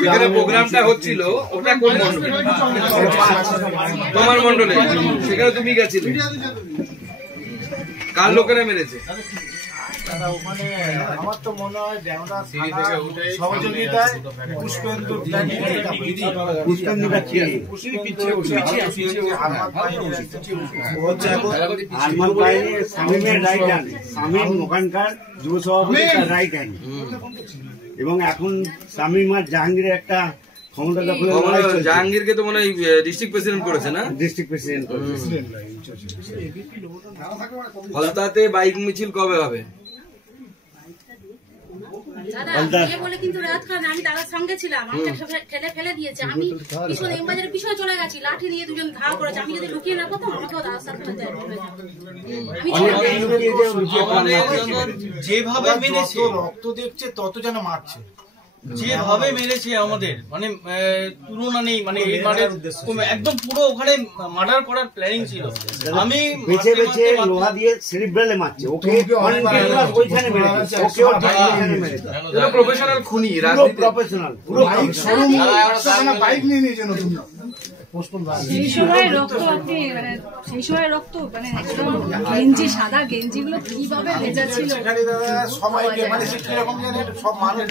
যেখানে প্রোগ্রামটা হচ্ছিল ওটা কোন মন্ডলে? তোমার মন্ডলে, সেখানে তুমি গেছিলে। কার লোকেরা মেরেছে? ওখানে আমার তো মনে হয় সহযোগিতায় পুষ্পেন্দু ওখানকার যুব সভাপতি রাইট হ্যান্ড, এবং এখন শামীম আর জাহাঙ্গীরের একটা ক্ষমতা দখল। জাহাঙ্গীরকে তো মনে হয় ডিস্ট্রিক্ট প্রেসিডেন্ট করেছে না? ডিস্ট্রিক্ট প্রেসিডেন্ট করেছে। ফলতাতে বাইক মিছিল কবে হবে? বলে কিন্তু রাত খান আমি দাদার সঙ্গে ছিলাম, আমি ঠেলে ফেলে দিয়েছে, আমি পিছনে এমবাজারের পিছনে চলে গেছি, লাঠি নিয়ে দুজন ধাওয়া করেছে, আমি যদি লুকিয়ে না করতাম আমাকেও দাদার সাথে যেভাবে মেরেছে রক্ত দেখছে তত যেন মারছে, যেভাবে মেরেছে আমাদের মানে তুলনা নেই। মানে এই মার্ডার একদম পুরো ওখানে মার্ডার করার প্ল্যানিং ছিল। আমি বেঁচে বেঁচে লোহা দিয়ে স্লিপবেলে মারছে, ওকে ওইখানে মেরেছে, ওকে মেরেছে। প্রফেশনাল খুনি, প্রফেশনাল পুরো বাইক নিয়ে নিয়েছেন। সেই সময় রক্ত মানে একদম গেঞ্জি, সাদা গেঞ্জি গুলো কিভাবে ভেজা ছিল। সবাইকে মানে কিরকম সব মানুষ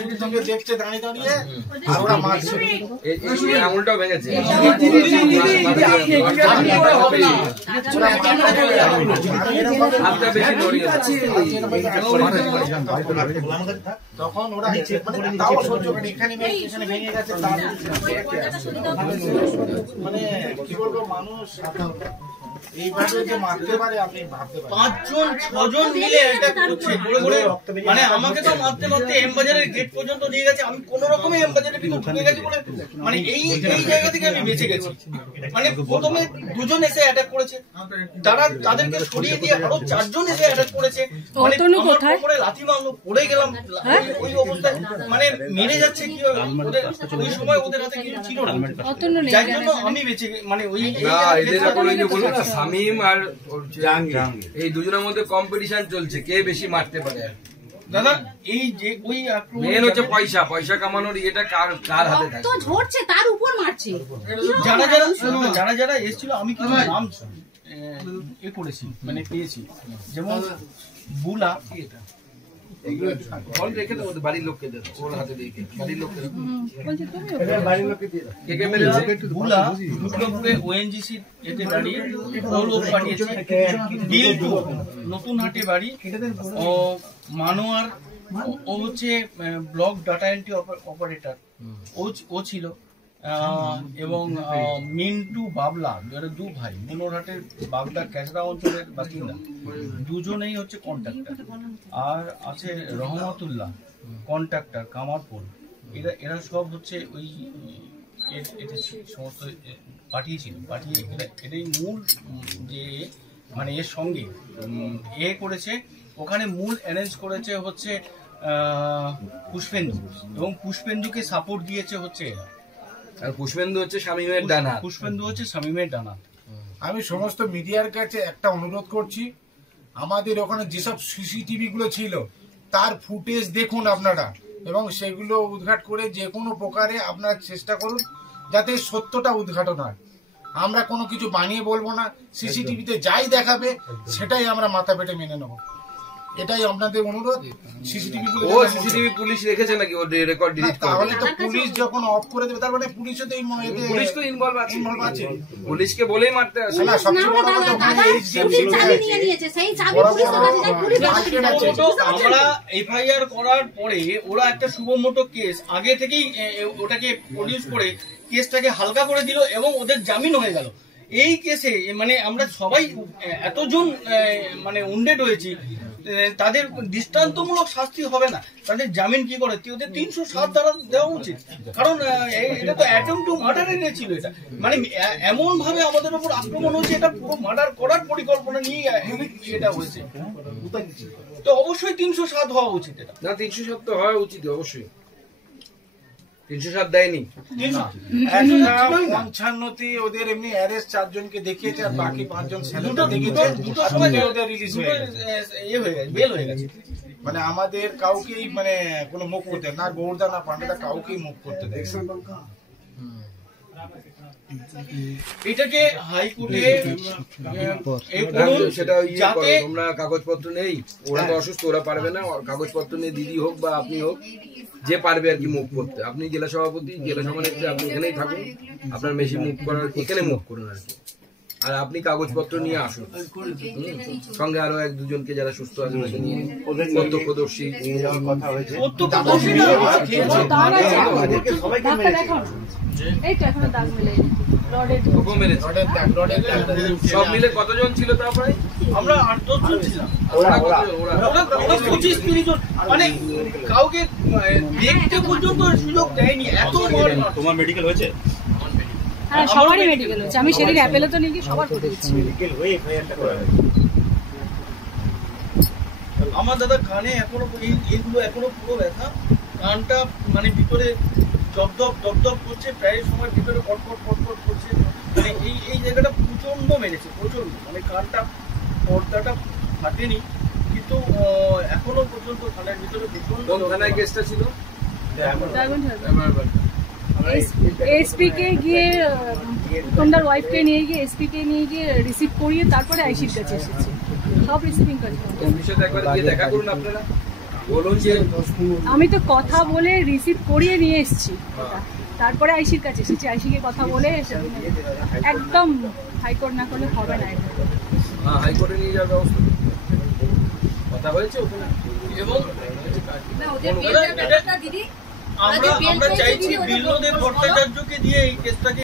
দেখছে দাঁড়িয়ে দাঁড়িয়ে, আর ওরা মারছে। আঙুলটাও ভেঙেছে। তখন ওরা তাও সহ্য করে এখানে ভেঙে গেছে। মানে কি বলবো, মানুষ এইভাবে যে মারতে পারে আপনি ভাবতে পারেন। 5 জন মিলে অ্যাটাক করছে মানে আমাকে তো মারতে মারতে এমবাজারের গেট পর্যন্ত নিয়ে গেছে। আমি কোন রকমে এমবাজারের ভিতরে ঢুকে গেছি বলে মানে এই জায়গা থেকে আমি বেঁচে গেছি। মানে প্রথমে 2 জন এসে অ্যাটাক করেছে, তাদেরকে সরিয়ে দিয়ে আরো 4 জন এসে অ্যাটাক করেছে। মানে কোমরে লাথি মারলো, পড়ে গেলাম ওই অবস্থায়। মানে মেরে যাচ্ছে কি ওই সময় ওদের হাতে কিছু ছিল না, যার জন্য আমি বেঁচে মানে ওই শামীম আর জাহাঙ্গীর এই দুজনের মধ্যে কম্পিটিশন চলছে কে বেশি মারতে পারে। দাদা এই যে ওই মেন হচ্ছে পয়সা কামানোর ইয়েটা কার হাতে থাকে, তো ঝরছে তার উপর মারছে। যারা এসেছিল আমি কিছু নাম এ করেছি মানে পেয়েছি, যেমন বুলা, রেখে দেবো বাড়ির লোককে দেবো, ওর হাতে দিয়ে বাড়ির লোককে বুলা দুর্গাপুরে ওএনজিসি এতে বাড়ি, ও লোক পাঠিয়েছে। বিল্টু নতুন হাটে বাড়ি, ও মানুয়ার, ও হচ্ছে ব্লক ডাটা এন্ট্রি অপারেটর, ও ছিল। এবং মিন্টু বাবলা, এরা 2 ভাই, মনোরহাটের বাগদা ক্যাচরা অঞ্চলের বাসিন্দা, 2জনেই হচ্ছে কন্ট্রাক্টর। আর আছে রহমতুল্লাহ, কন্ট্রাক্টর কামারপুর। এরা সব হচ্ছে ওই সমস্ত পাঠিয়ে এটাই মূল যে মানে এর সঙ্গে করেছে। ওখানে মূল অ্যারেঞ্জ করেছে হচ্ছে পুষ্পেন্দু, এবং পুষ্পেন্দুকে সাপোর্ট দিয়েছে হচ্ছে এরা। আর পুষ্পেন্দু হচ্ছে শামীমের ডানা। আমি সমস্ত মিডিয়ার কাছে একটা অনুরোধ করছি, আমাদের ওখানে যেসব সিসিটিভি গুলো ছিল তার ফুটেজ দেখুন আপনারা, এবং সেগুলো উদ্ঘাট করে যে কোনো প্রকারে আপনারা চেষ্টা করুন যাতে সত্যটা উদ্ঘাটন হয়। আমরা কোনো কিছু বানিয়ে বলবো না, সিসিটিভিতে যাই দেখাবে সেটাই আমরা মাথা পেতে মেনে নেবো, এটাই আপনাদের অনুরোধ। সিসিটিভি পুলিশ রেখেছে নাকি ওর রেকর্ড ডিলিট করে? তাহলে তো পুলিশ যখন অফ করে দেবে তার মানে পুলিশও তো পুলিশ তো ইনভলভ আছে, পুলিশকে বলেই মারতে আসে না। সবচেয়ে বড় কথা আমরা এফআইআর করার পরে ওরা একটা সুবমোটো কেস আগে থেকেই ওটাকে প্রডিউস করে কেসটাকে হালকা করে দিল এবং ওদের জামিন হয়ে গেল। এই কেসে মানে আমরা সবাই এতজন মানে উন্ডেড হয়েছি, তাদের দৃষ্টান্তমূলক শাস্তি হবে না, তাদের জামিন কি করে ওদের 307 ধারা দেওয়া উচিত। কারণ এটা তো অ্যাটেম্প টু মার্ডারের ছিল, এটা মানে এমন ভাবে আমাদের উপর আক্রমণ হচ্ছে, এটা পুরো মার্ডার করার পরিকল্পনা নিয়ে এটা হয়েছে। তো অবশ্যই 307 হওয়া উচিত। এটা না 307 তো হওয়া উচিত, অবশ্যই 307 দেয়নি। 55তে ওদের এমনি অ্যারেস্ট 4 জনকে দেখিয়েছে, আর বাকি 5 জন সেলুট দেখিয়েছে, দুটো সময় ওদের রিলিজ হয়ে গেছে, বেল হয়ে গেছে। মানে আমাদের কাউকেই মানে কোনো মুখ করতে না গৌরদা না পান্ডাদা কাউকেই মুখ করতে দেয় না। এটাকে হাইকোর্টে সেটা যাতে তোমরা কাগজপত্র নেই, ওরা তো অসুস্থ, ওরা পারবে না, কাগজপত্র নিয়ে দিদি হোক বা আপনি হোক যে পারবে আর কি মুভ করতে। আপনি জেলা সভাপতি, জেলা সভানেত্রী, আপনি এখানেই থাকুন, আপনার মেশিন মুভ করার এখানে মুভ করুন আর কি। আর আপনি কাগজপত্র নিয়ে আসুন, সঙ্গে আরো এক দুজনকে যারা সুস্থ আছে প্রত্যক্ষদর্শী। কথা হয়েছে এই তো এখনো দাগ মেলে সব মিলে কতজন ছিল তারপরে? আমরা 8-10 জন ছিলাম। ওরা কতজন? ওরা 25-30 জন, মানে কাউকে দেখতে পর্যন্ত সুযোগ দেয়নি। এত বড় তোমার মেডিকেল হয়েছে? হ্যাঁ সবারই মেডিকেল হচ্ছে, আমি সেদিন অ্যাপেলে তো নিয়ে গিয়ে সবার করে দিচ্ছি। মেডিকেল হয়ে এফআইআরটা করা হয়েছে। আমার দাদা কানে এখনো এইগুলো এখনো পুরো ব্যথা, কানটা মানে ভিতরে দপদপ দপদপ করছে, প্রায় সময় ভিতরে কটকট কটকট করছে, মানে এই জায়গাটা প্রচন্ড মেরেছে, প্রচন্ড, মানে কানটা পর্দাটা ফাটেনি কিন্তু এখনো পর্যন্ত কানের ভিতরে প্রচন্ড। কোন থানায় কেসটা ছিল? এসপি কে গিয়ে তোমার ওয়াইফকে নিয়ে গিয়ে এসপি কে নিয়ে গিয়ে রিসিভ করিয়ে তারপরে আইসির কাছে এসেছে, সব রিসিভিং কাজ। অফিসে একবার গিয়ে দেখা করুন আপনারা, বলুন যে আমি তো কথা বলে রিসিভ করিয়ে নিয়ে এসেছি, তারপরে আইসির কাছে এসেছি, আইসিকে কথা বলে একদম হাইকোর্ট না করলে হবে না এটা। হ্যাঁ, হাইকোর্টে নিয়ে যাওয়ার ব্যবস্থা কথা হয়েছে ওখানে। এবং আমরা চাইছি বিল্লদেব ভট্টাচার্যকে দিয়ে এই কেসটাকে